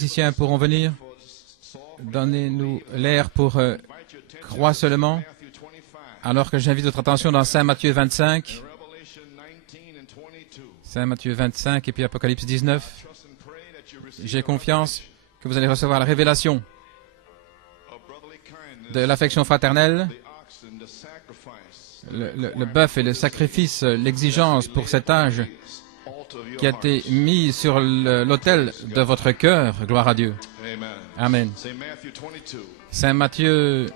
musiciens pourront venir. Donnez-nous l'air pour croire seulement. Alors que j'invite votre attention dans Saint Matthieu 25. Saint Matthieu 25 et puis Apocalypse 19. J'ai confiance que vous allez recevoir la révélation de l'affection fraternelle, le bœuf et le sacrifice, l'exigence pour cet âge qui a été mis sur l'autel de votre cœur. Gloire à Dieu. Amen. Saint Matthieu.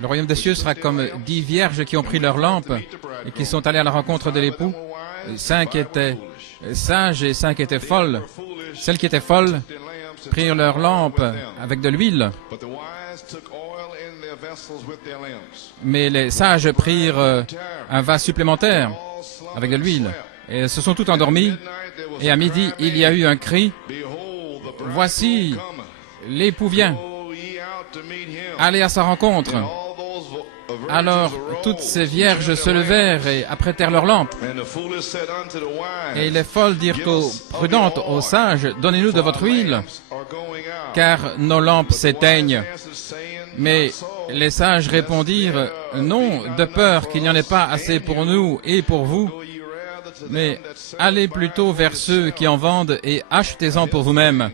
Le royaume des cieux sera comme 10 vierges qui ont pris leurs lampes et qui sont allées à la rencontre de l'époux. 5 étaient sages et 5 étaient folles. Celles qui étaient folles prirent leurs lampes avec de l'huile. Mais les sages prirent un vase supplémentaire avec de l'huile. Et elles se sont toutes endormies. Et à midi, il y a eu un cri. Voici, l'époux vient. Allez à sa rencontre. Alors, toutes ces vierges se levèrent et apprêtèrent leurs lampes. Et les folles dirent aux prudentes, aux sages, donnez-nous de votre huile, car nos lampes s'éteignent. Mais les sages répondirent, non, de peur qu'il n'y en ait pas assez pour nous et pour vous, mais allez plutôt vers ceux qui en vendent et achetez-en pour vous-même.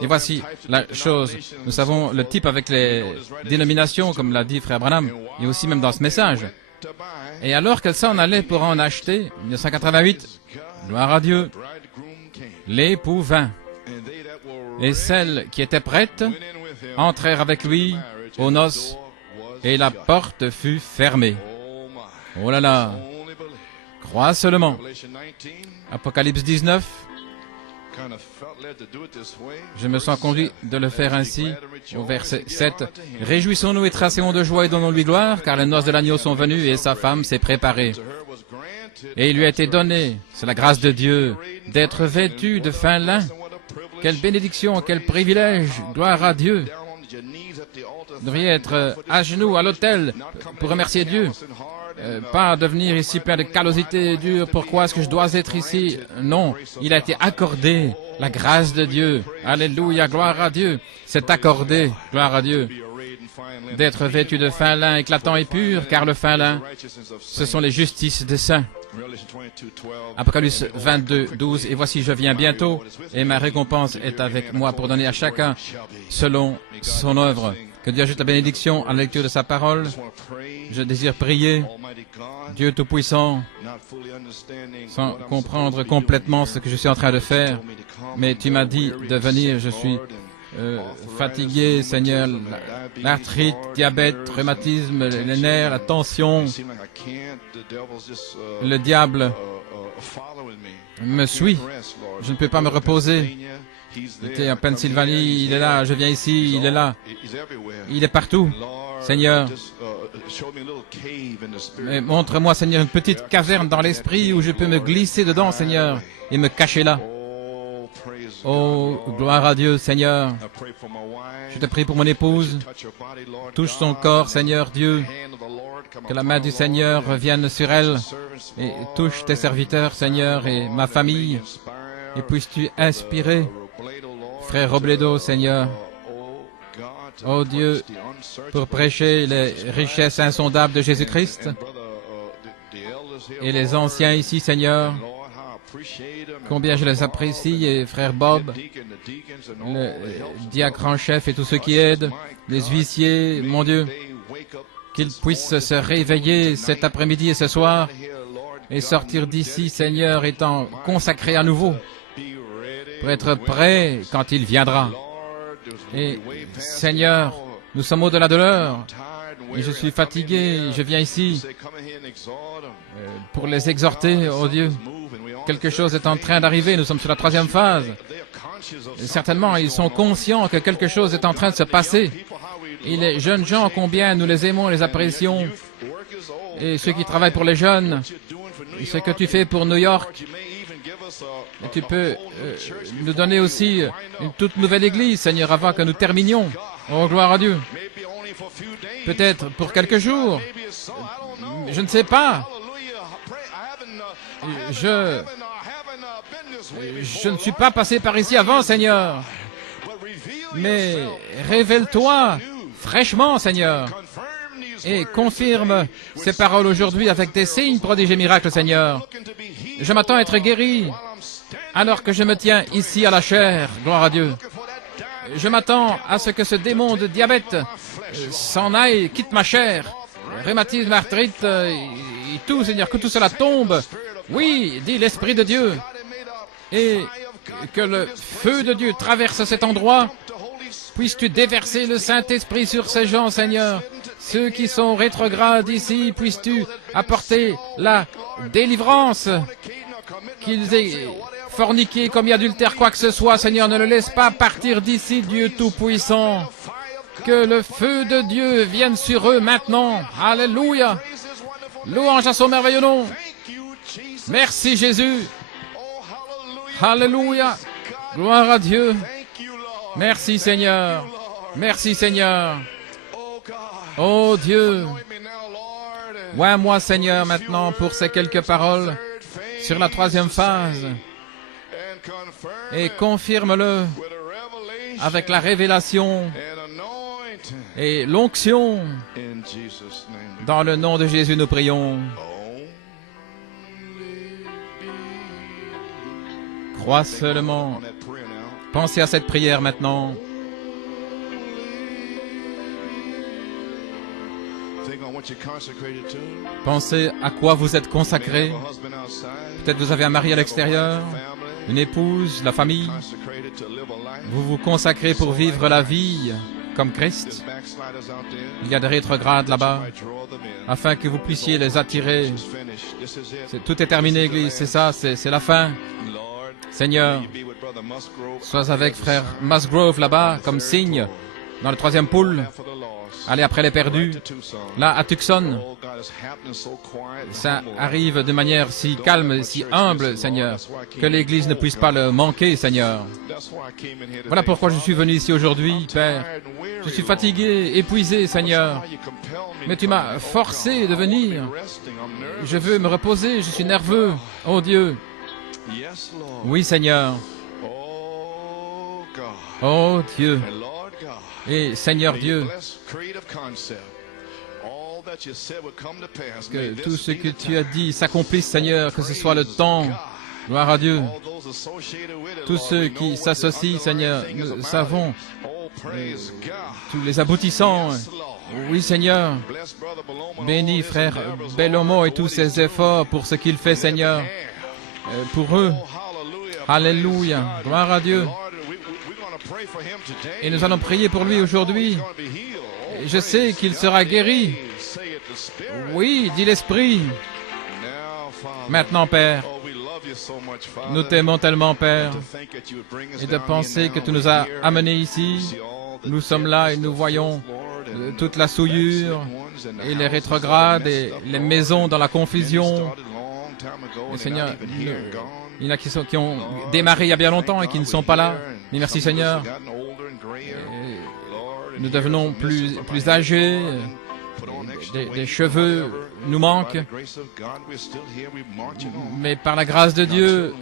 Et voici la chose. Nous savons le type avec les dénominations, comme l'a dit Frère Branham, et aussi même dans ce message. Et alors qu'elle s'en allait pour en acheter, 1988, gloire à Dieu, l'époux vint. Et celles qui étaient prêtes entrèrent avec lui aux noces, et la porte fut fermée. Oh là là! Crois seulement. Apocalypse 19. Je me sens conduit de le faire ainsi, au verset 7. Réjouissons-nous et tracéons de joie et donnons-lui gloire, car les noces de l'agneau sont venues et sa femme s'est préparée. Et il lui a été donné, c'est la grâce de Dieu, d'être vêtue de fin lin. Quelle bénédiction, quel privilège, gloire à Dieu. Vous devriez être à genoux à l'autel pour remercier Dieu. Pas devenir ici plein de callosité dure. Pourquoi est-ce que je dois être ici? Non, il a été accordé la grâce de Dieu. Alléluia, gloire à Dieu. C'est accordé, gloire à Dieu, d'être vêtu de fin lin éclatant et pur, car le fin lin, ce sont les justices des saints. Apocalypse 22, 12. Et voici, je viens bientôt, et ma récompense est avec moi pour donner à chacun selon son œuvre. Que Dieu ajoute la bénédiction à la lecture de sa parole. Je désire prier, Dieu Tout-Puissant, sans comprendre complètement ce que je suis en train de faire. Mais tu m'as dit de venir, je suis fatigué, Seigneur, l'arthrite, diabète, rhumatisme, les nerfs, la tension. Le diable me suit. Je ne peux pas me reposer. J'étais en Pennsylvanie, il est là, je viens ici, il est là. Il est partout, Seigneur. Montre-moi, Seigneur, une petite caverne dans l'esprit où je peux me glisser dedans, Seigneur, et me cacher là. Oh, gloire à Dieu, Seigneur. Je te prie pour mon épouse. Touche son corps, Seigneur Dieu. Que la main du Seigneur revienne sur elle et touche tes serviteurs, Seigneur, et ma famille. Et puisses-tu inspirer Frère Robledo, Seigneur, oh Dieu, pour prêcher les richesses insondables de Jésus-Christ, et les anciens ici, Seigneur, combien je les apprécie, et Frère Bob, le diacre en chef et tous ceux qui aident, les huissiers, mon Dieu, qu'ils puissent se réveiller cet après-midi et ce soir, et sortir d'ici, Seigneur, étant consacrés à nouveau, pour être prêts quand il viendra. Et Seigneur, nous sommes au-delà de l'heure, et je suis fatigué, je viens ici pour les exhorter, oh Dieu. Quelque chose est en train d'arriver, nous sommes sur la 3e phase. Et certainement, ils sont conscients que quelque chose est en train de se passer. Et les jeunes gens, combien nous les aimons, les apprécions. Et ceux qui travaillent pour les jeunes, et ce que tu fais pour New York. Et tu peux nous donner aussi une toute nouvelle église, Seigneur, avant que nous terminions. Oh, gloire à Dieu. Peut-être pour quelques jours. Je ne sais pas. Je Je ne suis pas passé par ici avant, Seigneur. Mais révèle-toi fraîchement, Seigneur. Et confirme ces paroles aujourd'hui avec des signes, prodiges et miracles, Seigneur. Je m'attends à être guéri alors que je me tiens ici à la chair. Gloire à Dieu. Je m'attends à ce que ce démon de diabète s'en aille, quitte ma chair. Rhumatisme, arthrite, et tout, Seigneur, que tout cela tombe. Oui, dit l'Esprit de Dieu. Et que le feu de Dieu traverse cet endroit. Puisses-tu déverser le Saint-Esprit sur ces gens, Seigneur. Ceux qui sont rétrogrades ici, puisses-tu apporter la délivrance. Qu'ils aient forniqué, commis adultère, quoi que ce soit, Seigneur, ne le laisse pas partir d'ici, Dieu Tout-Puissant. Que le feu de Dieu vienne sur eux maintenant. Alléluia. Louange à son merveilleux nom. Merci Jésus. Alléluia. Gloire à Dieu. Merci Seigneur. Merci Seigneur. Oh Dieu. Oins-moi Seigneur maintenant pour ces quelques paroles sur la troisième phase. Et confirme-le avec la révélation et l'onction. Dans le nom de Jésus, nous prions. Crois seulement. Pensez à cette prière maintenant. Pensez à quoi vous êtes consacré. Peut-être vous avez un mari à l'extérieur, une épouse, la famille. Vous vous consacrez pour vivre la vie comme Christ. Il y a des rétrogrades là-bas, afin que vous puissiez les attirer. Tout est terminé, Église, c'est ça, c'est la fin. Seigneur, sois avec frère Musgrove là-bas, comme signe, dans le troisième pool. Allez après les perdus. Là, à Tucson, ça arrive de manière si calme, si humble, Seigneur, que l'Église ne puisse pas le manquer, Seigneur. Voilà pourquoi je suis venu ici aujourd'hui, Père. Je suis fatigué, épuisé, Seigneur. Mais tu m'as forcé de venir. Je veux me reposer, je suis nerveux. Oh Dieu. Oui, Seigneur. Oh Dieu. Et Seigneur Dieu, que tout ce que tu as dit s'accomplisse, Seigneur, que ce soit le temps. Gloire à Dieu. Tous ceux qui s'associent, Seigneur, nous savons tous les aboutissants. Oui, Seigneur. Bénis, frère Bellomo et tous ses efforts pour ce qu'il fait, Seigneur. Pour eux. Alléluia. Gloire à Dieu. Et nous allons prier pour lui aujourd'hui. Je sais qu'il sera guéri. Oui, dit l'Esprit. Maintenant, Père, nous t'aimons tellement, Père, et de penser que tu nous as amenés ici. Nous sommes là et nous voyons toute la souillure et les rétrogrades et les maisons dans la confusion. Et Seigneur, il y en a qui ont démarré il y a bien longtemps et qui ne sont pas là. Mais merci Seigneur. Nous devenons plus âgés. Des cheveux nous manquent. Mais par la grâce de Dieu,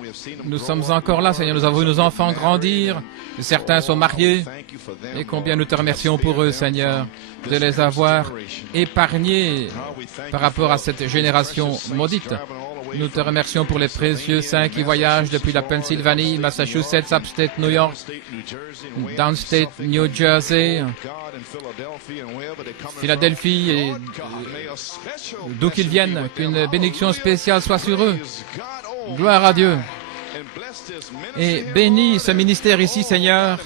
nous sommes encore là, Seigneur. Nous avons vu nos enfants grandir. Certains sont mariés. Et combien nous te remercions pour eux, Seigneur, de les avoir épargnés par rapport à cette génération maudite. Nous te remercions pour les précieux saints qui voyagent depuis la Pennsylvanie, Massachusetts, Upstate New York, Downstate New Jersey, Philadelphie, et d'où qu'ils viennent, qu'une bénédiction spéciale soit sur eux. Gloire à Dieu. Et bénis ce ministère ici, Seigneur,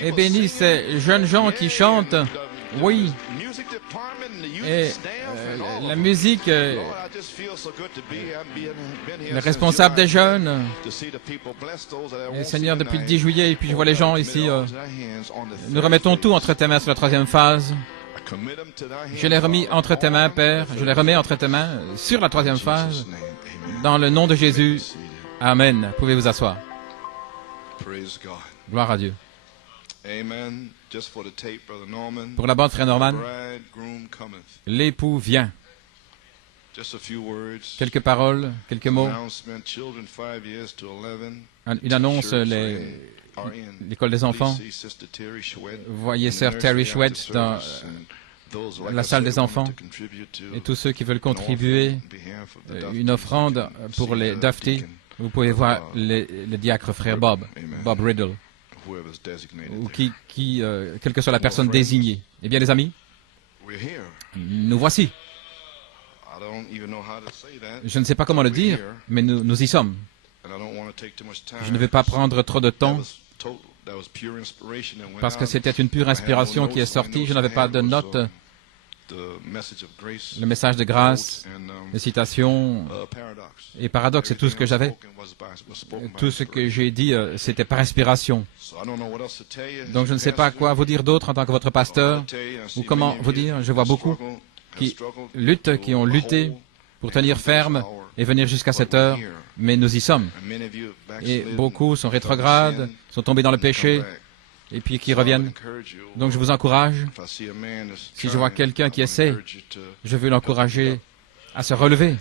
et bénis ces jeunes gens qui chantent. Oui. Et la musique, les responsables des jeunes. Et Seigneur, depuis le 10 juillet, et puis je vois les gens ici, nous remettons tout entre tes mains sur la troisième phase. Je l'ai remis entre tes mains, Père. Je les remets entre tes mains sur la troisième phase. Dans le nom de Jésus. Amen. Pouvez vous asseoir. Gloire à Dieu. Pour la bande, frère Norman, l'époux vient. Quelques paroles, quelques mots. Une annonce, l'école des enfants. Vous voyez Sœur Terry Schwett dans la salle des enfants. Et tous ceux qui veulent contribuer une offrande pour les Dufty, vous pouvez voir le diacre frère Bob Riddle, ou quelle que soit la personne désignée. Eh bien, les amis, nous voici. Je ne sais pas comment le dire, mais nous y sommes. Je ne vais pas prendre trop de temps, parce que c'était une pure inspiration qui est sortie. Je n'avais pas de notes. Le message de grâce, les citations et paradoxe, c'est tout ce que j'avais. Tout ce que j'ai dit, c'était par inspiration. Donc je ne sais pas quoi vous dire d'autre en tant que votre pasteur, ou comment vous dire. Je vois beaucoup qui luttent, qui ont lutté pour tenir ferme et venir jusqu'à cette heure, mais nous y sommes. Et beaucoup sont rétrogrades, sont tombés dans le péché, et puis qui reviennent. Donc je vous encourage, si je vois quelqu'un qui essaie, je veux l'encourager à se relever.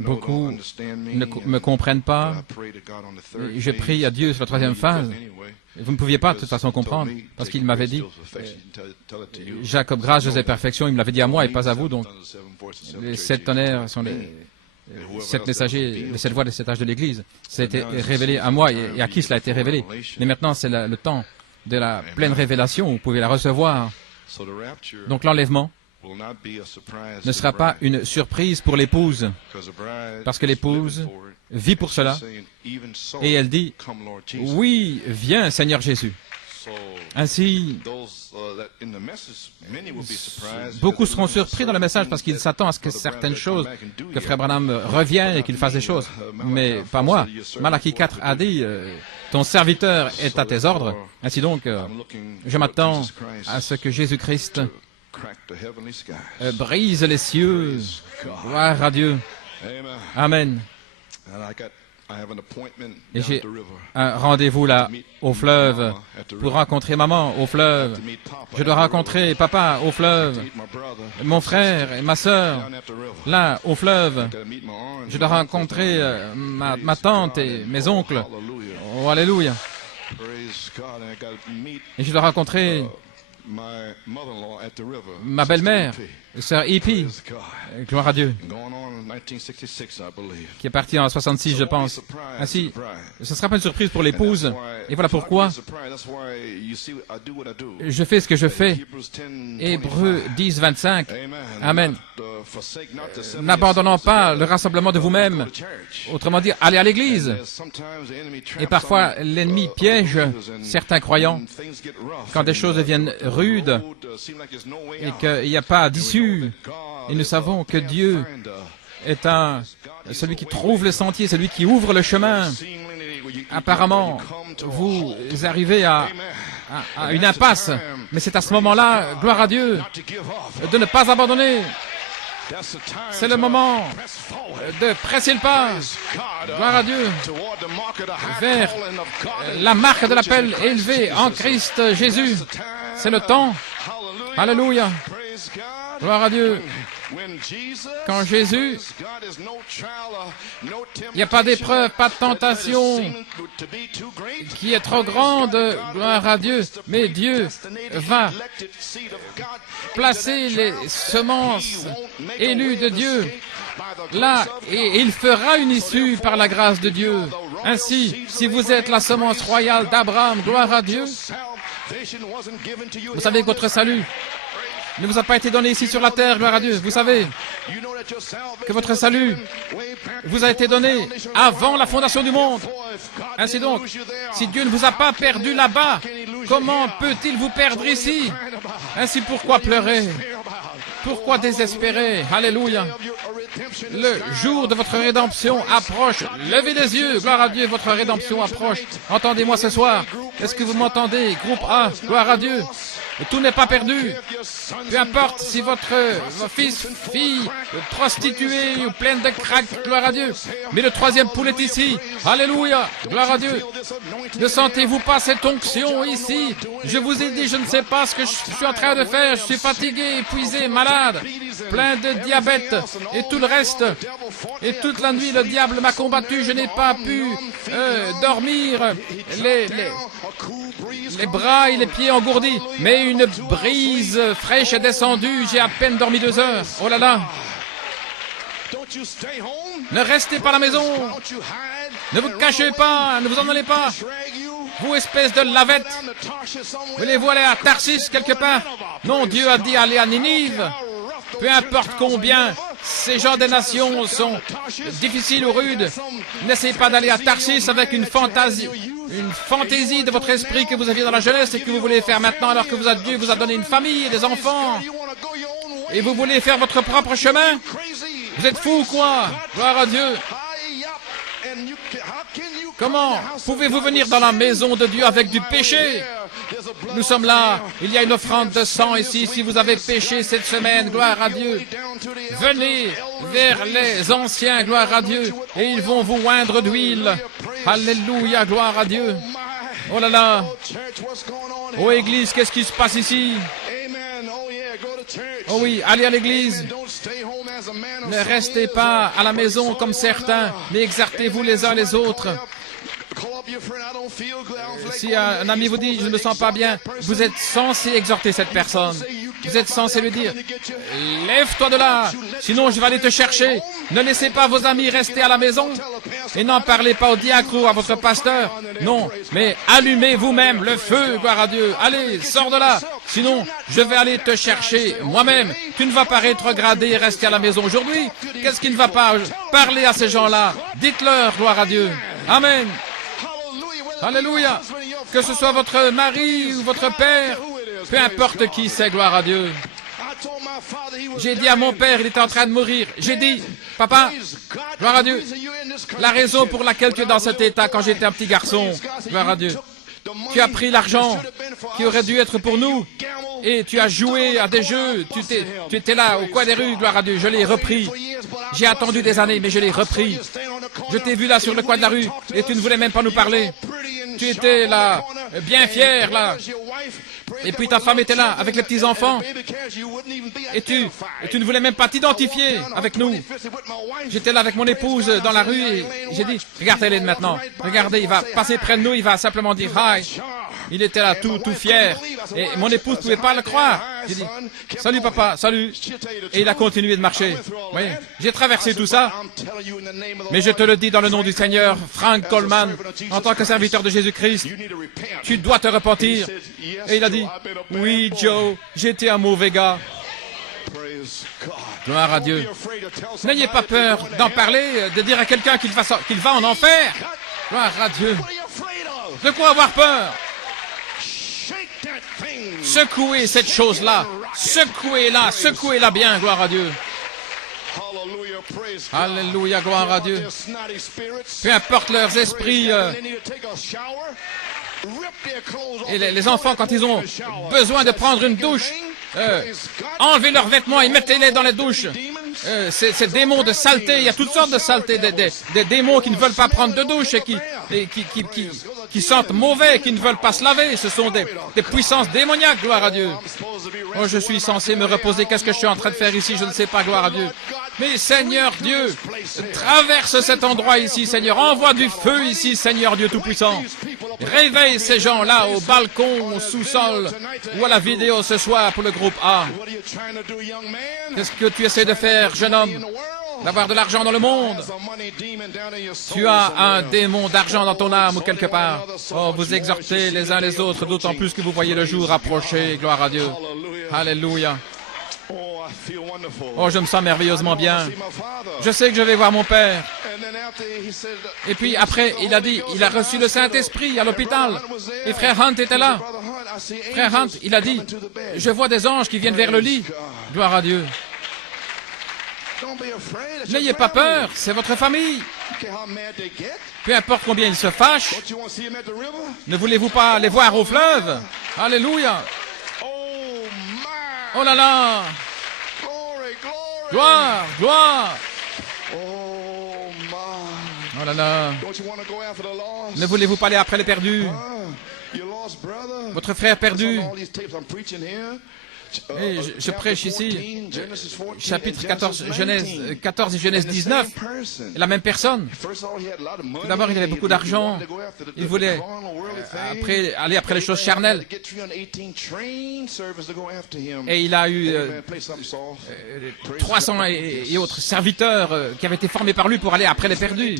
Beaucoup ne me comprennent pas. Je prie à Dieu sur la troisième phase. Vous ne pouviez pas de toute façon comprendre, parce qu'il m'avait dit, Jacob grâce, Joseph perfection, il me l'avait dit à moi et pas à vous. Donc les 7 tonnerres sont les 7 messagers, les 7 voix des 7 âges de l'Église. Ça a été révélé à moi et à qui cela a été révélé. Mais maintenant, c'est le temps de la pleine révélation, vous pouvez la recevoir. Donc l'enlèvement ne sera pas une surprise pour l'épouse, parce que l'épouse vit pour cela, et elle dit, oui, viens Seigneur Jésus. Ainsi, beaucoup seront surpris dans le message parce qu'ils s'attendent à ce que certaines choses, que Frère Branham revienne et qu'il fasse des choses. Mais pas moi. Malachie 4 a dit, ton serviteur est à tes ordres. Ainsi donc, je m'attends à ce que Jésus-Christ brise les cieux. Gloire à Dieu. Amen. Et j'ai un rendez-vous là, au fleuve, pour rencontrer maman au fleuve. Je dois rencontrer papa au fleuve, mon frère et ma sœur, là, au fleuve. Je dois rencontrer ma tante et mes oncles. Oh, alléluia. Et je dois rencontrer ma belle-mère, sœur Hippie, gloire à Dieu, qui est partie en 66, je pense. Ainsi, ce ne sera pas une surprise pour l'épouse. Et voilà pourquoi je fais ce que je fais. Hébreux 10, 25. Amen. N'abandonnons pas le rassemblement de vous-même. Autrement dit, allez à l'église. Et parfois, l'ennemi piège certains croyants quand des choses deviennent rudes et qu'il n'y a pas d'issue. Et nous savons que Dieu est celui qui trouve le sentier, celui qui ouvre le chemin. Apparemment, vous arrivez à une impasse, mais c'est à ce moment-là, gloire à Dieu, de ne pas abandonner. C'est le moment de presser le pas, gloire à Dieu, vers la marque de l'appel élevée en Christ Jésus. C'est le temps. Alléluia. Gloire à Dieu. Quand Jésus, il n'y a pas d'épreuve, pas de tentation qui est trop grande, gloire à Dieu, mais Dieu va placer les semences élues de Dieu là, et il fera une issue par la grâce de Dieu. Ainsi, si vous êtes la semence royale d'Abraham, gloire à Dieu, vous savez que votre salut ne vous a pas été donné ici sur la terre, gloire à Dieu. Vous savez que votre salut vous a été donné avant la fondation du monde. Ainsi donc, si Dieu ne vous a pas perdu là-bas, comment peut-il vous perdre ici? Ainsi, pourquoi pleurer? Pourquoi désespérer? Alléluia. Le jour de votre rédemption approche. Levez les yeux, gloire à Dieu, votre rédemption approche. Entendez-moi ce soir. Est-ce que vous m'entendez? Groupe A, gloire à Dieu. Tout n'est pas perdu. Peu importe si votre fils, fille, prostituée ou pleine de crack, gloire à Dieu. Mais le troisième poule est ici. Alléluia, gloire à Dieu. Ne sentez-vous pas cette onction ici? Je vous ai dit, je ne sais pas ce que je suis en train de faire. Je suis fatigué, épuisé, malade. plein de diabète et tout le reste. Et toute la nuit, le diable m'a combattu. Je n'ai pas pu dormir, les bras et les pieds engourdis. Mais une brise fraîche est descendue. J'ai à peine dormi 2 heures. Oh là là! Ne restez pas à la maison. Ne vous cachez pas. Ne vous en allez pas. Vous, espèce de lavette. Voulez-vous aller à Tarsis quelque part? Non, Dieu a dit aller à Ninive. Peu importe combien ces gens des nations sont difficiles ou rudes, n'essayez pas d'aller à Tarsis avec une fantaisie de votre esprit que vous aviez dans la jeunesse et que vous voulez faire maintenant alors que Dieu vous a donné une famille et des enfants. Et vous voulez faire votre propre chemin? Vous êtes fous ou quoi? Gloire à Dieu. Comment pouvez-vous venir dans la maison de Dieu avec du péché? Nous sommes là. Il y a une offrande de sang ici. Si vous avez péché cette semaine, gloire à Dieu. Venez vers les anciens, gloire à Dieu. Et ils vont vous oindre d'huile. Alléluia, gloire à Dieu. Oh là là. Oh Église, qu'est-ce qui se passe ici? Oh oui, allez à l'église. Ne restez pas à la maison comme certains, mais exercez-vous les uns les autres. Si un ami vous dit « je ne me sens pas bien », vous êtes censé exhorter cette personne. Vous êtes censé lui dire « lève-toi de là, sinon je vais aller te chercher ». Ne laissez pas vos amis rester à la maison et n'en parlez pas au diacre ou à votre pasteur. Non, mais allumez vous-même le feu, gloire à Dieu. Allez, sors de là, sinon je vais aller te chercher moi-même. Tu ne vas pas rétrograder et rester à la maison aujourd'hui. Qu'est-ce qui ne va pas? Parlez à ces gens-là. Dites-leur, gloire à Dieu. Amen. Alléluia. Que ce soit votre mari ou votre père, peu importe qui c'est, gloire à Dieu. J'ai dit à mon père, il était en train de mourir. J'ai dit, papa, gloire à Dieu, la raison pour laquelle tu es dans cet état quand j'étais un petit garçon, gloire à Dieu, tu as pris l'argent qui aurait dû être pour nous et tu as joué à des jeux, tu étais là au coin des rues, gloire à Dieu, je l'ai repris. J'ai attendu des années, mais je l'ai repris. Je t'ai vu là sur le coin de la rue et tu ne voulais même pas nous parler. Tu étais là, bien fier là. Et puis ta femme était là, avec les petits-enfants. Et tu ne voulais même pas t'identifier avec nous. J'étais là avec mon épouse dans la rue et j'ai dit, regardez-les maintenant. Regardez, il va passer près de nous, il va simplement dire hi. Il était là tout fier. Et mon épouse ne pouvait pas le croire. J'ai dit, salut papa, salut. Et il a continué de marcher. Oui, j'ai traversé tout ça. Mais je te le dis dans le nom du Seigneur, Frank Coleman, en tant que serviteur de Jésus-Christ, tu dois te repentir. Et il a dit, oui Joe, j'étais un mauvais gars. Gloire à Dieu. N'ayez pas peur d'en parler, de dire à quelqu'un qu'il va en enfer. Gloire à Dieu. De quoi avoir peur? Secouez cette chose-là. Secouez-la bien, gloire à Dieu. Alléluia, gloire à Dieu. Peu importe leurs esprits. Et les enfants, quand ils ont besoin de prendre une douche, enlevez leurs vêtements et mettez-les dans les douches. Ces démons de saleté, il y a toutes sortes de saleté, des démons qui ne veulent pas prendre de douche et qui sentent mauvais, qui ne veulent pas se laver. Ce sont des puissances démoniaques, gloire à Dieu. Oh, je suis censé me reposer. Qu'est-ce que je suis en train de faire ici? Je ne sais pas, gloire à Dieu. Mais Seigneur Dieu, traverse cet endroit ici, Seigneur. Envoie du feu ici, Seigneur Dieu Tout-Puissant. Réveille ces gens-là au balcon, au sous-sol ou à la vidéo ce soir pour le groupe A. Qu'est-ce que tu essaies de faire, jeune homme? D'avoir de l'argent dans le monde? Tu as un démon d'argent dans ton âme ou quelque part. Oh, vous exhortez les uns les autres, d'autant plus que vous voyez le jour approcher. Gloire à Dieu. Alléluia. Oh, je me sens merveilleusement bien. Je sais que je vais voir mon père. Et puis après, il a dit, il a reçu le Saint-Esprit à l'hôpital. Et frère Hunt était là. Frère Hunt, il a dit, je vois des anges qui viennent vers le lit. Gloire à Dieu. N'ayez pas peur, c'est votre famille. Peu importe combien ils se fâchent. Ne voulez-vous pas les voir au fleuve? Alléluia. Oh là là! Gloire, gloire! Oh là là! Ne voulez-vous pas aller après les perdus? Votre frère perdu. Et je prêche ici, chapitre 14, Genèse 14 et Genèse 19, la même personne. Tout d'abord, il avait beaucoup d'argent, il voulait aller après les choses charnelles. Et il a eu 300 et autres serviteurs qui avaient été formés par lui pour aller après les perdus.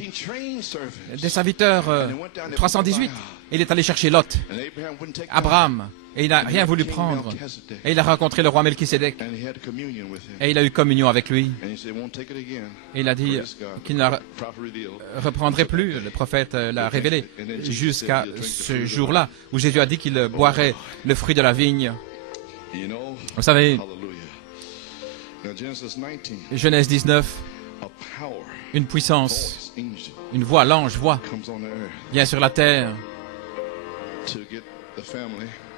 Des serviteurs 318. Il est allé chercher Lot, Abraham, et il n'a rien voulu prendre. Et il a rencontré le roi Melchisédek. Et il a eu communion avec lui. Et il a dit qu'il ne la reprendrait plus. Le prophète l'a révélé jusqu'à ce jour-là où Jésus a dit qu'il boirait le fruit de la vigne. Vous savez, Genèse 19, une puissance, une voix, l'ange voix, vient sur la terre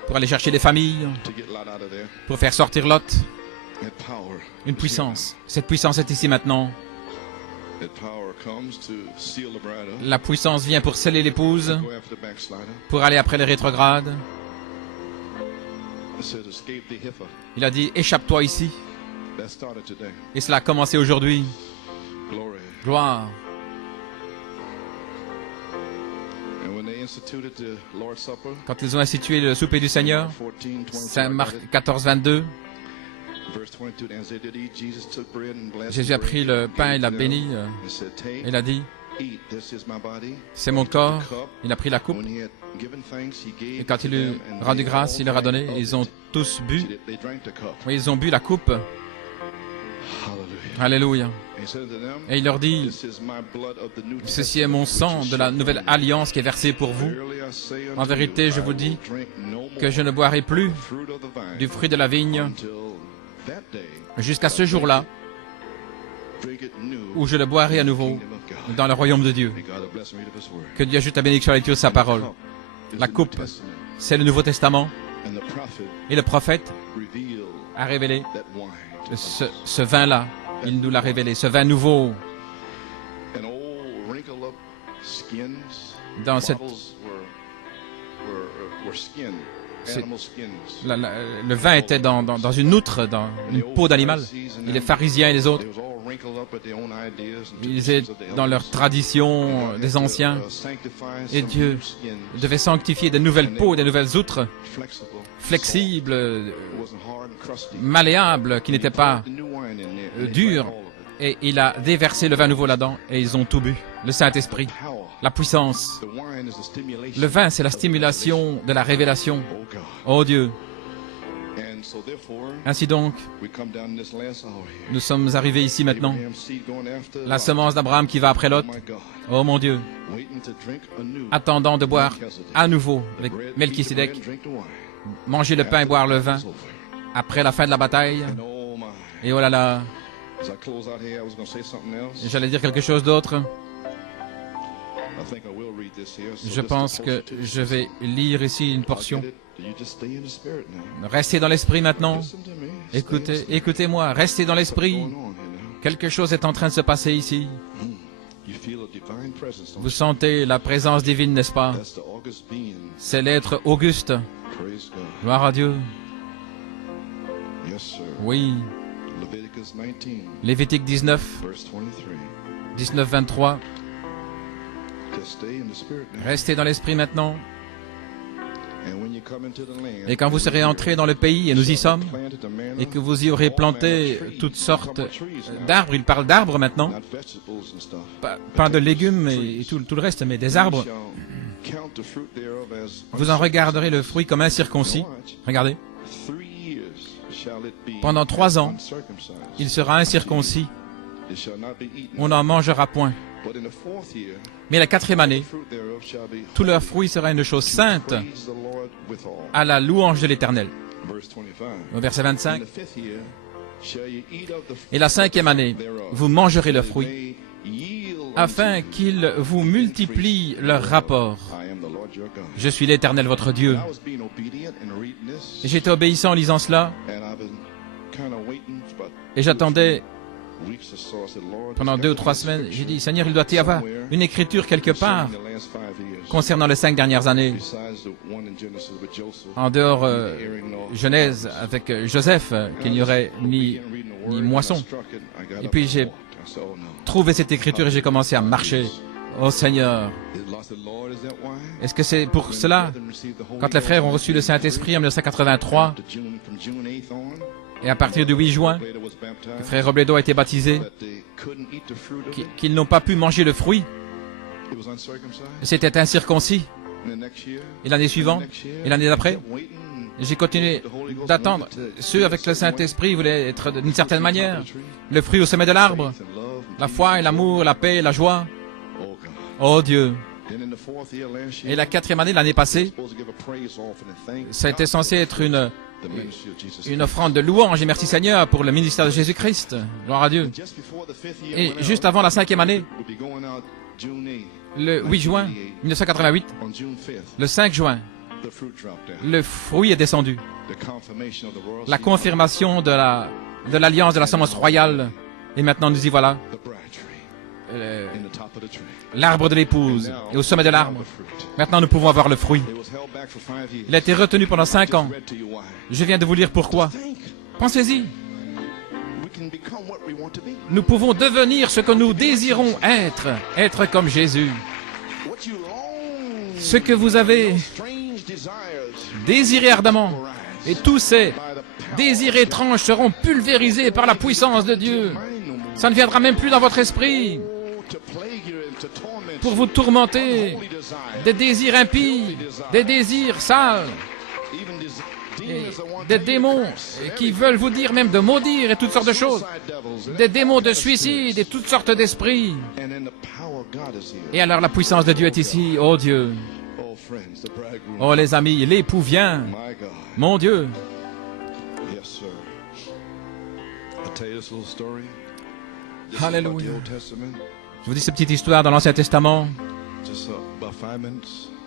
pour aller chercher les familles, pour faire sortir Lot. Une puissance. Cette puissance est ici maintenant. La puissance vient pour sceller l'épouse, pour aller après les rétrogrades. Il a dit, échappe-toi ici. Et cela a commencé aujourd'hui. Gloire. Quand ils ont institué le souper du Seigneur, Saint Marc 14, 22, Jésus a pris le pain et l'a béni. Il a dit, c'est mon corps. Il a pris la coupe. Et quand il eut rendu grâce, il leur a donné. Ils ont tous bu. Oui, ils ont bu la coupe. Alléluia. Et il leur dit, ceci est mon sang de la nouvelle alliance qui est versé pour vous. En vérité, je vous dis que je ne boirai plus du fruit de la vigne jusqu'à ce jour-là où je le boirai à nouveau dans le royaume de Dieu. Que Dieu ajoute la bénédiction à la lecture de sa parole. La coupe, c'est le Nouveau Testament. Et le prophète a révélé ce vin-là. Il nous l'a révélé, ce vin nouveau. Dans cette... le vin était dans une outre, dans une peau d'animal. Et les pharisiens et les autres, ils étaient dans leur tradition des anciens. Et Dieu devait sanctifier de nouvelles peaux, de nouvelles outres, flexibles, malléables, qui n'étaient pas dures. Et il a déversé le vin nouveau là-dedans, et ils ont tout bu. Le Saint-Esprit, la puissance. Le vin, c'est la stimulation de la révélation. Oh Dieu. Ainsi donc, nous sommes arrivés ici maintenant. La semence d'Abraham qui va après Lot. Oh mon Dieu. Attendant de boire à nouveau avec Melchisédek. Manger le pain et boire le vin après la fin de la bataille. Et oh là là. J'allais dire quelque chose d'autre. Je pense que je vais lire ici une portion. Restez dans l'esprit maintenant. Écoutez-moi, restez dans l'esprit. Quelque chose est en train de se passer ici. Vous sentez la présence divine, n'est-ce pas? C'est l'être auguste. Gloire à Dieu. Oui. Lévitique 19, 23. Restez dans l'esprit maintenant. Et quand vous serez entrés dans le pays, et nous y sommes, et que vous y aurez planté toutes sortes d'arbres, il parle d'arbres maintenant, pas de légumes et tout le reste, mais des arbres, vous en regarderez le fruit comme incirconcis. Regardez. Pendant 3 ans, il sera incirconcis. On n'en mangera point. Mais la 4e année, tout leur fruit sera une chose sainte à la louange de l'Éternel. Au verset 25. Et la 5e année, vous mangerez leurs fruits, afin qu'ils vous multiplient leur rapport. Je suis l'Éternel votre Dieu. J'étais obéissant en lisant cela, et j'attendais pendant 2 ou 3 semaines. J'ai dit, Seigneur, il doit y avoir une écriture quelque part concernant les 5 dernières années. En dehors Genèse avec Joseph, qu'il n'y aurait ni moisson. Et puis j'ai trouvé cette écriture et j'ai commencé à marcher. Oh Seigneur, est-ce que c'est pour cela, quand les frères ont reçu le Saint-Esprit en 1983, et à partir du 8 juin, le frère Robledo a été baptisé, qu'ils n'ont pas pu manger le fruit, c'était incirconcis. Et l'année suivante, et l'année d'après, j'ai continué d'attendre. Ceux avec le Saint-Esprit voulaient être d'une certaine manière. Le fruit au sommet de l'arbre, la foi et l'amour, la paix et la joie. Oh Dieu. Et la 4e année, l'année passée, ça était censé être une offrande de louange et merci Seigneur pour le ministère de Jésus-Christ. Gloire à Dieu. Et juste avant la 5e année, le 8 juin 1988, le 5 juin, le fruit est descendu. La confirmation de l'alliance de la semence royale. Et maintenant nous y voilà. L'arbre de l'épouse et au sommet de l'arbre. Maintenant nous pouvons avoir le fruit. Il a été retenu pendant 5 ans. Je viens de vous lire pourquoi. Pensez-y. Nous pouvons devenir ce que nous désirons être comme Jésus. Ce que vous avez désiré ardemment, et tous ces désirs étranges seront pulvérisés par la puissance de Dieu. Ça ne viendra même plus dans votre esprit pour vous tourmenter. Des désirs impies, des désirs sales, des démons qui veulent vous dire même de maudire et toutes sortes de choses. Des démons de suicide et toutes sortes d'esprits. Et alors la puissance de Dieu est ici. Oh Dieu. Oh les amis, l'époux vient. Mon Dieu. Alléluia. Je vous dis cette petite histoire dans l'Ancien Testament.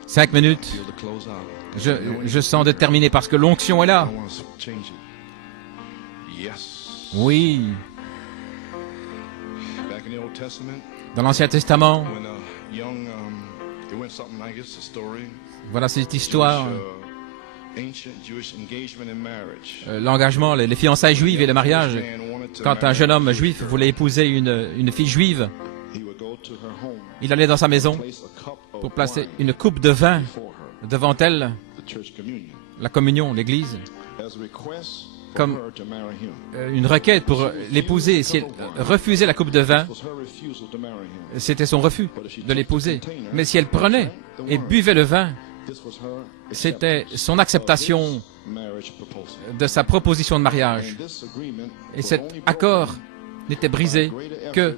5 minutes. Je sens de terminer parce que l'onction est là. Oui. Dans l'Ancien Testament, voilà cette histoire. L'engagement, les fiançailles juives et le mariage. Quand un jeune homme juif voulait épouser une fille juive, il allait dans sa maison pour placer une coupe de vin devant elle, la communion, l'église, comme une requête pour l'épouser. Si elle refusait la coupe de vin, c'était son refus de l'épouser. Mais si elle prenait et buvait le vin, c'était son acceptation de sa proposition de mariage. Et cet accord n'était brisé que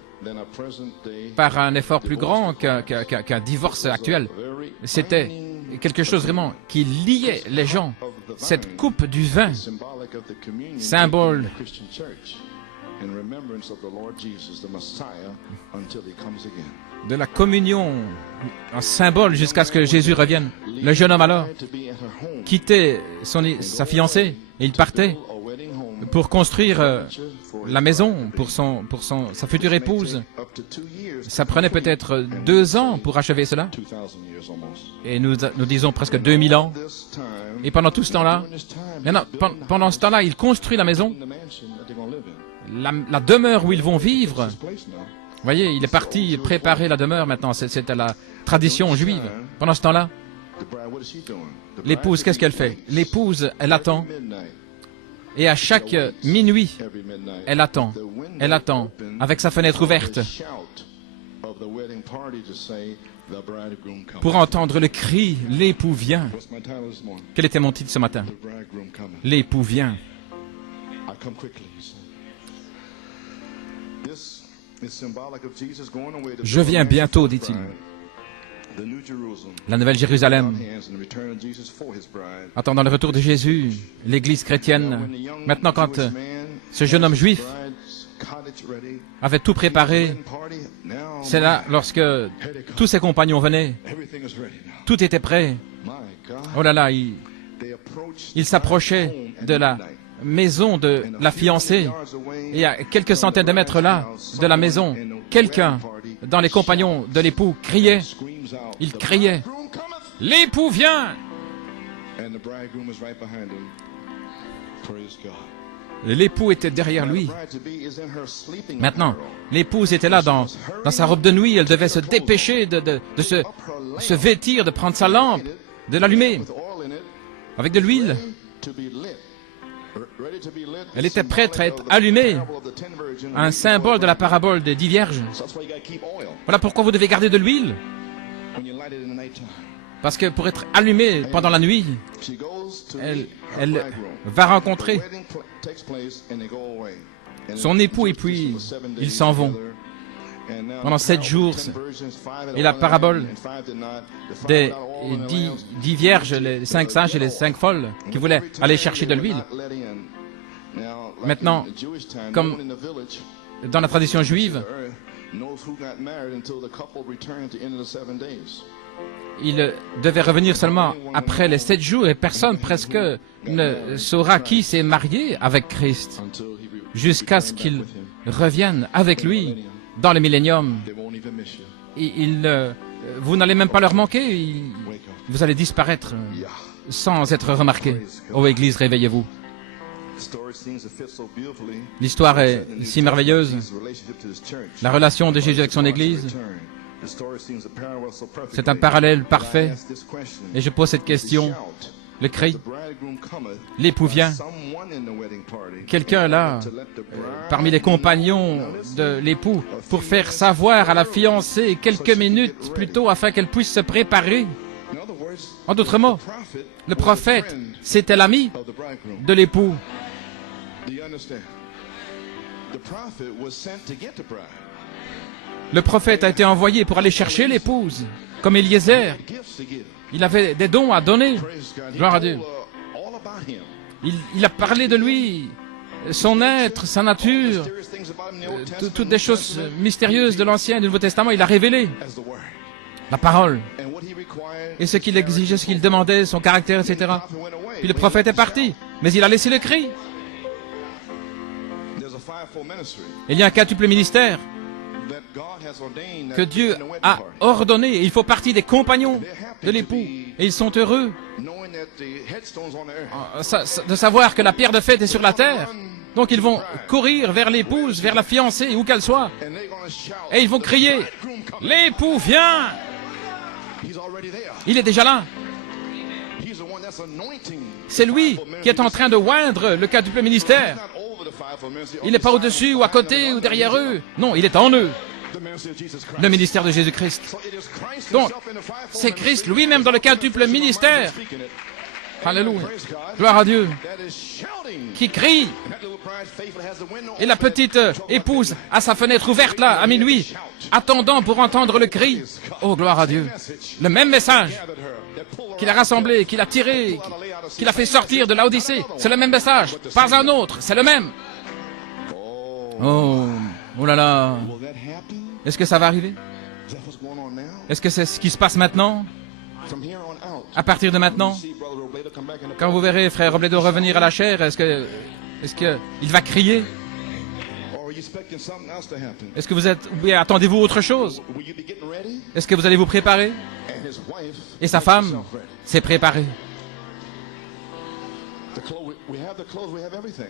par un effort plus grand qu'un divorce actuel. C'était quelque chose vraiment qui liait les gens. Cette coupe du vin, symbole de la communion, un symbole jusqu'à ce que Jésus revienne. Le jeune homme alors quittait sa fiancée et il partait pour construire la maison pour sa future épouse. Ça prenait peut-être 2 ans pour achever cela. Et nous disons presque 2000 ans. Et pendant tout ce temps-là, pendant ce temps-là, il construit la maison, la demeure où ils vont vivre. Vous voyez, il est parti préparer la demeure maintenant. C'était la tradition juive. Pendant ce temps-là, l'épouse, qu'est-ce qu'elle fait? L'épouse, elle attend. Et à chaque minuit, elle attend, avec sa fenêtre ouverte, pour entendre le cri, l'époux vient. Quel était mon titre ce matin? L'époux vient. Je viens bientôt, dit-il. La nouvelle Jérusalem, attendant le retour de Jésus, l'Église chrétienne. Maintenant, quand ce jeune homme juif avait tout préparé, c'est là, lorsque tous ses compagnons venaient, tout était prêt. Oh là là, il s'approchait de la maison de la fiancée, et à quelques centaines de mètres là, de la maison, quelqu'un dans les compagnons de l'époux criait. Il criait, l'époux vient. L'époux était derrière lui. Maintenant, l'épouse était là dans sa robe de nuit. Elle devait se dépêcher de se vêtir, de prendre sa lampe, de l'allumer avec de l'huile. Elle était prête à être allumée, un symbole de la parabole des 10 vierges. Voilà pourquoi vous devez garder de l'huile. Parce que pour être allumée pendant la nuit, elle va rencontrer son époux et puis ils s'en vont. Pendant 7 jours, et la parabole des 10 vierges, les 5 sages et les 5 folles qui voulaient aller chercher de l'huile. Maintenant, comme dans la tradition juive, il devait revenir seulement après les 7 jours et personne presque ne saura qui s'est marié avec Christ jusqu'à ce qu'il revienne avec lui dans le millénium. Vous n'allez même pas leur manquer, vous allez disparaître sans être remarqué. Ô Église, réveillez-vous. L'histoire est si merveilleuse. La relation de Jésus avec son Église, c'est un parallèle parfait. Et je pose cette question. Le cri, l'époux vient. Quelqu'un là, parmi les compagnons de l'époux, pour faire savoir à la fiancée quelques minutes plus tôt afin qu'elle puisse se préparer. En d'autres mots, le prophète, c'était l'ami de l'époux. Le prophète a été envoyé pour aller chercher l'épouse, comme Eliezer. Il avait des dons à donner. Gloire à Dieu. Il a parlé de lui, son être, sa nature, toutes des choses mystérieuses de l'Ancien et du Nouveau Testament. Il a révélé la parole. Et ce qu'il exigeait, ce qu'il demandait, son caractère, etc. Puis le prophète est parti, mais il a laissé le cri. Il y a un quintuple ministère que Dieu a ordonné. Il faut partie des compagnons de l'époux. Et ils sont heureux de savoir que la pierre de fête est sur la terre. Donc ils vont courir vers l'épouse, vers la fiancée, où qu'elle soit. Et ils vont crier, « L'époux vient !» Il est déjà là. C'est lui qui est en train de oindre le quintuple ministère. Il n'est pas au-dessus ou à côté ou derrière eux. Non, il est en eux. Le ministère de Jésus-Christ. Donc, c'est Christ lui-même dans le quintuple ministère. Alléluia. Gloire à Dieu. Qui crie. Et la petite épouse a sa fenêtre ouverte là, à minuit, attendant pour entendre le cri. Oh, gloire à Dieu. Le même message qu'il a rassemblé, qu'il a tiré, qu'il a fait sortir de l'Odyssée. C'est le même message. Pas un autre. C'est le même. Oh, oh là là. Est-ce que ça va arriver? Est-ce que c'est ce qui se passe maintenant? À partir de maintenant, quand vous verrez frère Robledo revenir à la chair, est-ce que il va crier? Est-ce que vous êtes, ou bien attendez-vous autre chose? Est-ce que vous allez vous préparer? Et sa femme s'est préparée.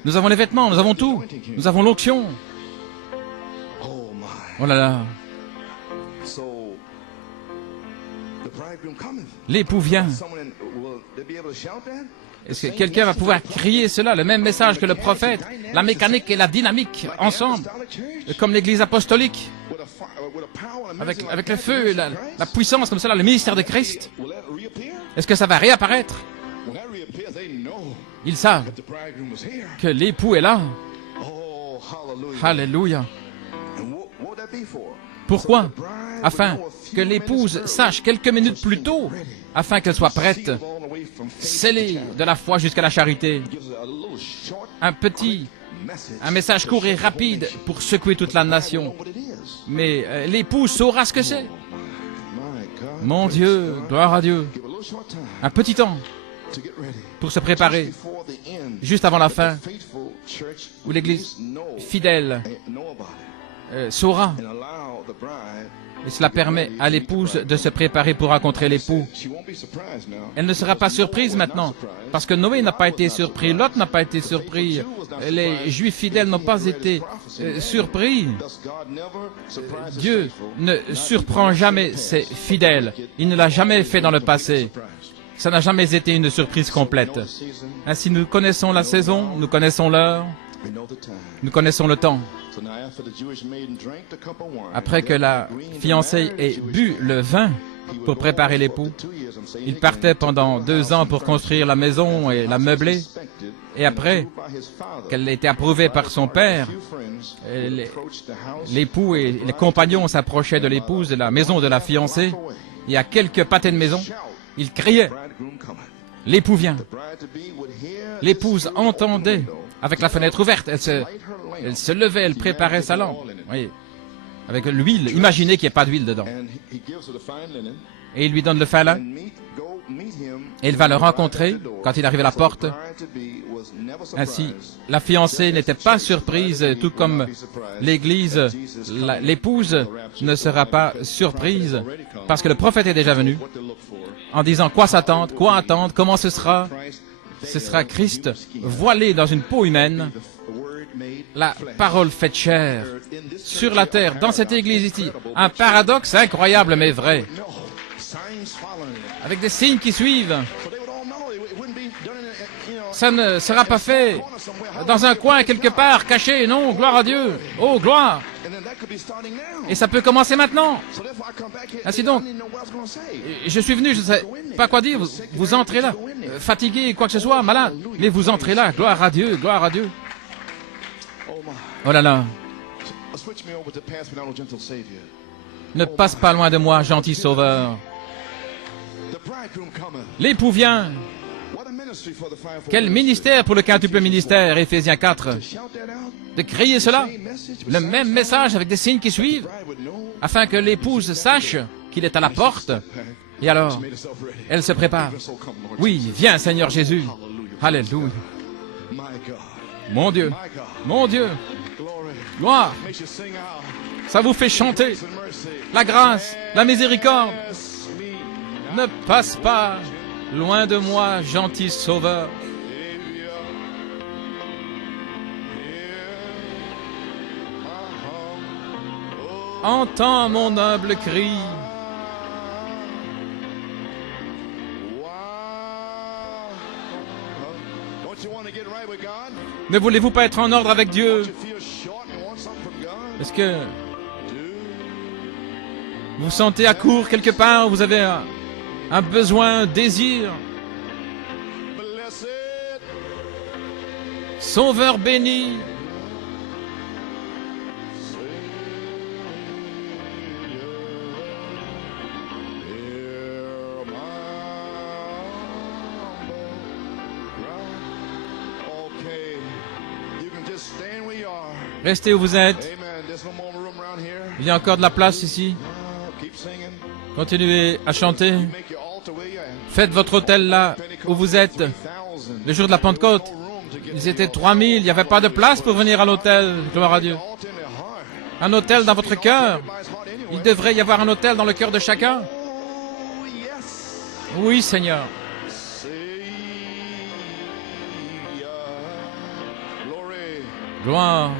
Nous avons les vêtements, nous avons tout. Nous avons l'onction. Oh là là. L'époux vient. Est-ce que quelqu'un va pouvoir crier cela, le même message que le prophète, la mécanique et la dynamique ensemble, comme l'église apostolique, avec le feu, et la puissance comme cela, le ministère de Christ? Est-ce que ça va réapparaître? Ils savent que l'époux est là. Alléluia. Pourquoi? Afin que l'épouse sache quelques minutes plus tôt, afin qu'elle soit prête, scellée de la foi jusqu'à la charité. Un message court et rapide pour secouer toute la nation. Mais l'épouse saura ce que c'est. Mon Dieu, gloire à Dieu. Un petit temps pour se préparer, juste avant la fin, où l'Église fidèle saura Et cela permet à l'épouse de se préparer pour rencontrer l'époux. Elle ne sera pas surprise maintenant, parce que Noé n'a pas été surpris, Lot n'a pas été surpris, les Juifs fidèles n'ont pas été surpris. Dieu ne surprend jamais ses fidèles. Il ne l'a jamais fait dans le passé. Ça n'a jamais été une surprise complète. Ainsi, nous connaissons la saison, nous connaissons l'heure, nous connaissons le temps. Après que la fiancée ait bu le vin pour préparer l'époux, il partait pendant 2 ans pour construire la maison et la meubler. Et après qu'elle ait été approuvée par son père, l'époux et les compagnons s'approchaient de l'épouse de la maison de la fiancée. Et à quelques pâtés de maison, ils criaient « L'époux vient !» L'épouse entendait avec la fenêtre ouverte. Elle se levait, elle préparait sa lampe. Oui, avec l'huile. Imaginez qu'il n'y ait pas d'huile dedans. Et il lui donne le fin lin. Et il va le rencontrer quand il arrive à la porte. Ainsi, la fiancée n'était pas surprise, tout comme l'Église, l'épouse ne sera pas surprise, parce que le prophète est déjà venu, en disant quoi s'attendre, quoi attendre, comment ce sera. Ce sera Christ voilé dans une peau humaine, la parole faite chair, sur la terre, dans cette Église ici. Un paradoxe incroyable mais vrai, avec des signes qui suivent. Ça ne sera pas fait dans un coin quelque part, caché, non, gloire à Dieu, oh gloire. Et ça peut commencer maintenant. Ainsi donc, je suis venu, je ne sais pas quoi dire, vous entrez là, fatigué, quoi que ce soit, malade, mais vous entrez là, gloire à Dieu, gloire à Dieu. Oh là là. Ne passe pas loin de moi, gentil sauveur. L'époux vient. Quel ministère pour le quintuple ministère, Éphésiens 4. De crier cela, le même message avec des signes qui suivent, afin que l'épouse sache qu'il est à la porte. Et alors, elle se prépare. Oui, viens Seigneur Jésus. Alléluia. Mon Dieu, mon Dieu, gloire. Ça vous fait chanter la grâce, la miséricorde. Ne passe pas loin de moi, gentil sauveur. Entends mon humble cri. Ne voulez-vous pas être en ordre avec Dieu? Est-ce que vous vous sentez à court quelque part? Vous avez un besoin, un désir? Sauveur béni, restez où vous êtes. Il y a encore de la place ici. Continuez à chanter. Faites votre hôtel là où vous êtes. Le jour de la Pentecôte, ils étaient 3000. Il n'y avait pas de place pour venir à l'hôtel. Gloire à Dieu. Un hôtel dans votre cœur. Il devrait y avoir un hôtel dans le cœur de chacun. Oui, Seigneur. Gloire.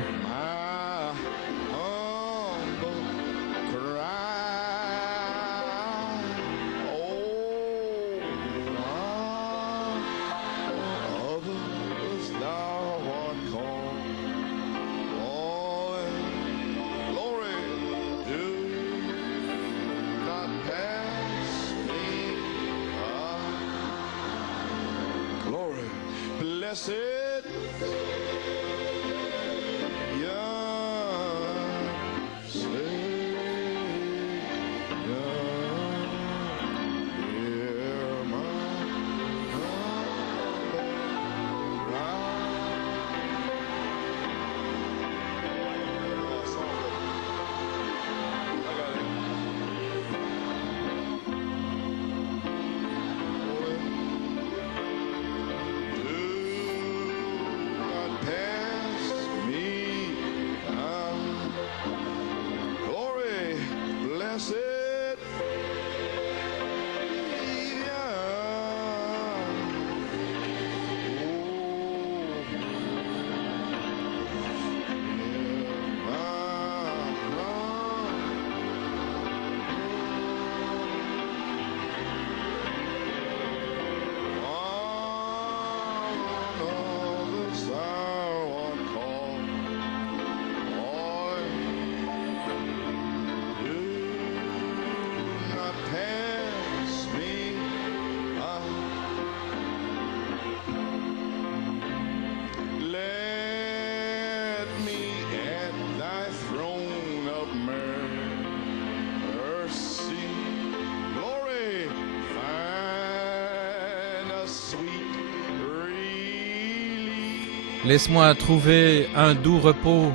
Laisse-moi trouver un doux repos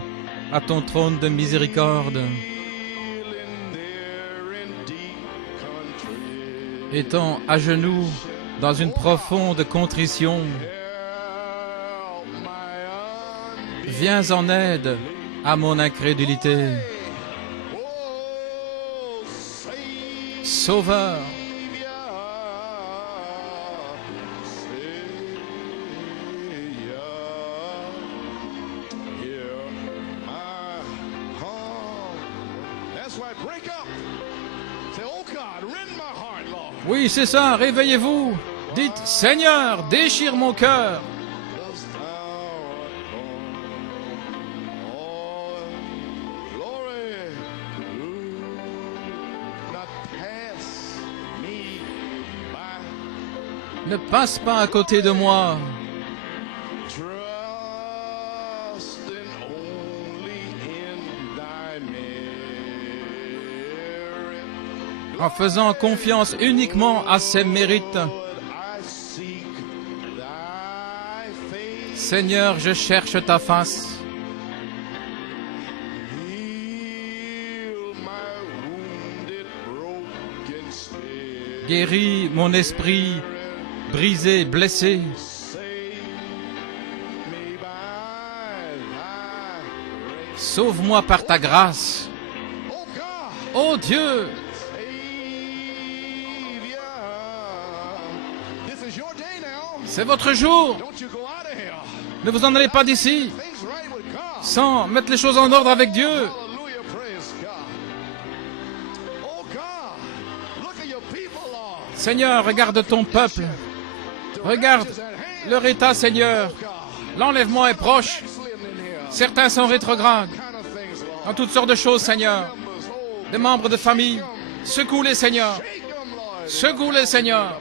à ton trône de miséricorde. Étant à genoux dans une profonde contrition, viens en aide à mon incrédulité. Sauveur, oui, c'est ça, réveillez-vous. Dites, Seigneur, déchire mon cœur. Ne passe pas à côté de moi. En faisant confiance uniquement à ses mérites. Seigneur, je cherche ta face. Guéris mon esprit brisé, blessé. Sauve-moi par ta grâce. Ô Dieu! C'est votre jour. Ne vous en allez pas d'ici sans mettre les choses en ordre avec Dieu. Seigneur, regarde ton peuple. Regarde leur état, Seigneur. L'enlèvement est proche. Certains sont rétrogrades. En toutes sortes de choses, Seigneur. Des membres de famille. Secoue-les, Seigneur. Secoue-les, Seigneur.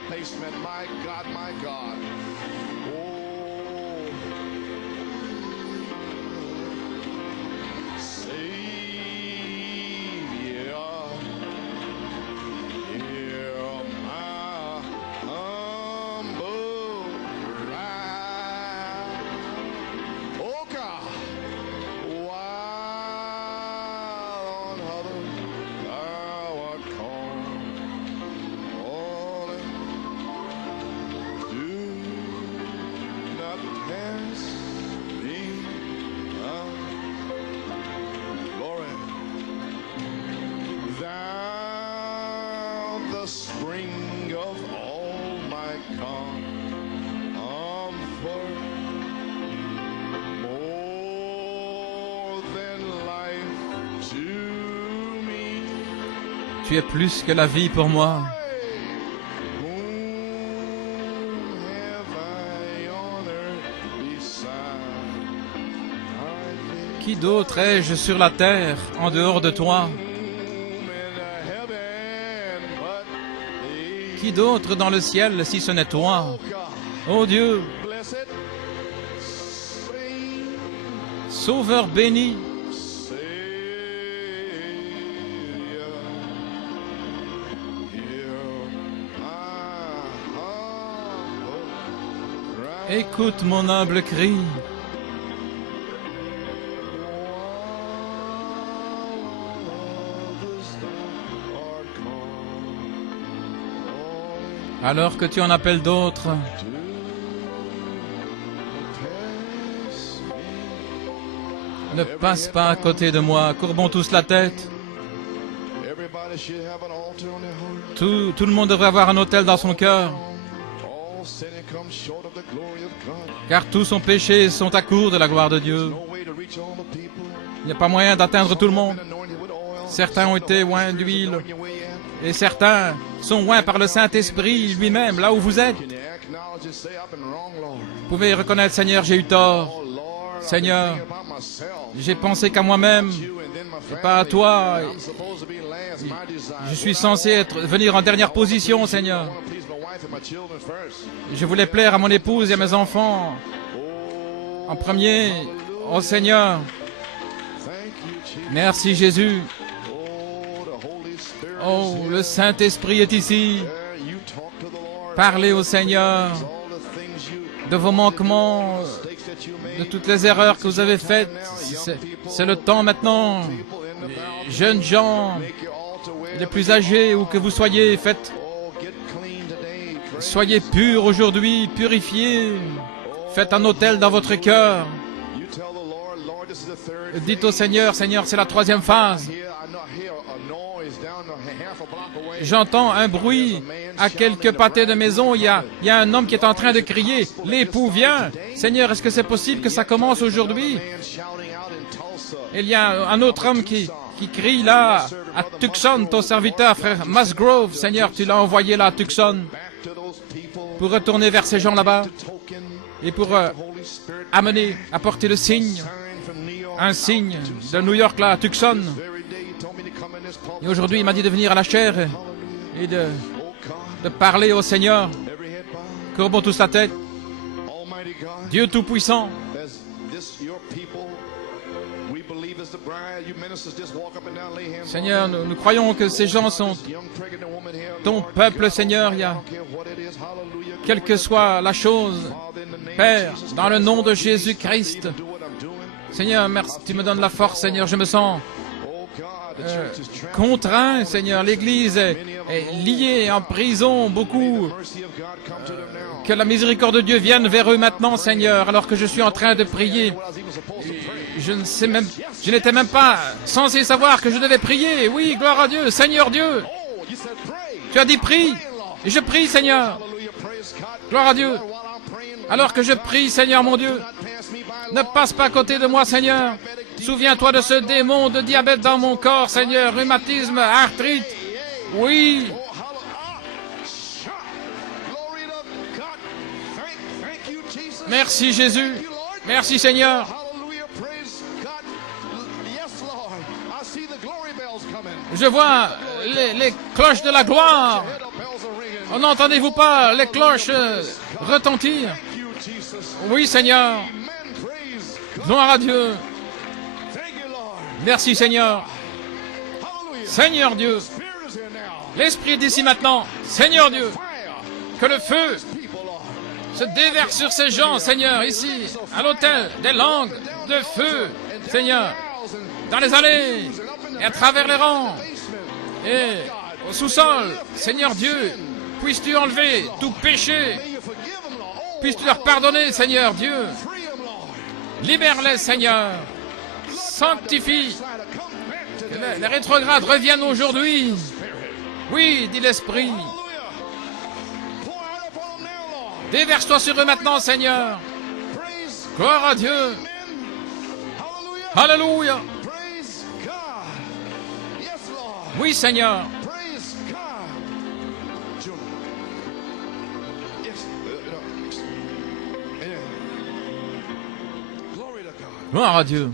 Spring of all my comfort, more than life to me. Tu es plus que la vie pour moi. Qui d'autre ai-je sur la terre en dehors de toi? Qui d'autre dans le ciel si ce n'est toi? Ô Dieu, Sauveur béni, écoute mon humble cri. Alors que tu en appelles d'autres, ne passe pas à côté de moi, courbons tous la tête. Tout le monde devrait avoir un autel dans son cœur, car tous son péchés sont à court de la gloire de Dieu. Il n'y a pas moyen d'atteindre tout le monde. Certains ont été oints d'huile, et certains sont oints par le Saint-Esprit lui-même, là où vous êtes. Vous pouvez reconnaître, Seigneur, j'ai eu tort. Seigneur, j'ai pensé qu'à moi-même, et pas à toi. Je suis censé venir en dernière position, Seigneur. Je voulais plaire à mon épouse et à mes enfants en premier. Oh Seigneur, merci Jésus. Oh, le Saint-Esprit est ici. Parlez au Seigneur de vos manquements, de toutes les erreurs que vous avez faites. C'est le temps maintenant. Les jeunes gens, les plus âgés, où que vous soyez, soyez purs aujourd'hui, purifiés. Faites un autel dans votre cœur. Dites au Seigneur, Seigneur, c'est la troisième phase. J'entends un bruit à quelques pâtés de maison. Il y a un homme qui est en train de crier. L'époux vient. Seigneur, est-ce que c'est possible que ça commence aujourd'hui? Il y a un autre homme qui crie là à Tucson, ton serviteur, frère Musgrove. Seigneur, tu l'as envoyé là à Tucson pour retourner vers ces gens là-bas et pour apporter le signe, un signe de New York là à Tucson. Et aujourd'hui, il m'a dit de venir à la chaire et de parler au Seigneur. Courbons tous la tête. Dieu Tout-Puissant, Seigneur, nous croyons que ces gens sont ton peuple, Seigneur. Il y a, quelle que soit la chose, Père, dans le nom de Jésus-Christ. Seigneur, merci, tu me donnes la force, Seigneur. Je me sens contraint, Seigneur. L'Église est liée en prison, beaucoup. Que la miséricorde de Dieu vienne vers eux maintenant, Seigneur, alors que je suis en train de prier. Je n'étais même pas censé savoir que je devais prier. Oui, gloire à Dieu, Seigneur Dieu. Tu as dit prie, et je prie, Seigneur. Gloire à Dieu. Alors que je prie, Seigneur mon Dieu, ne passe pas à côté de moi, Seigneur. Souviens-toi de ce démon de diabète dans mon corps, Seigneur, rhumatisme, arthrite. Oui. Merci Jésus. Merci Seigneur. Je vois les cloches de la gloire. N'entendez-vous pas les cloches retentir? Oui Seigneur. Gloire à Dieu. Merci Seigneur. Seigneur Dieu. L'Esprit est ici maintenant. Seigneur Dieu. Que le feu se déverse sur ces gens, Seigneur, ici, à l'autel, des langues de feu, Seigneur, dans les allées, et à travers les rangs, et au sous-sol, Seigneur Dieu, puisses-tu enlever tout péché, puisses-tu leur pardonner, Seigneur Dieu, libère-les, Seigneur, sanctifie, que les rétrogrades reviennent aujourd'hui, oui, dit l'Esprit. Déverse-toi sur eux maintenant, Seigneur. Gloire à Dieu. Alléluia. Oui, Seigneur. Gloire à Dieu.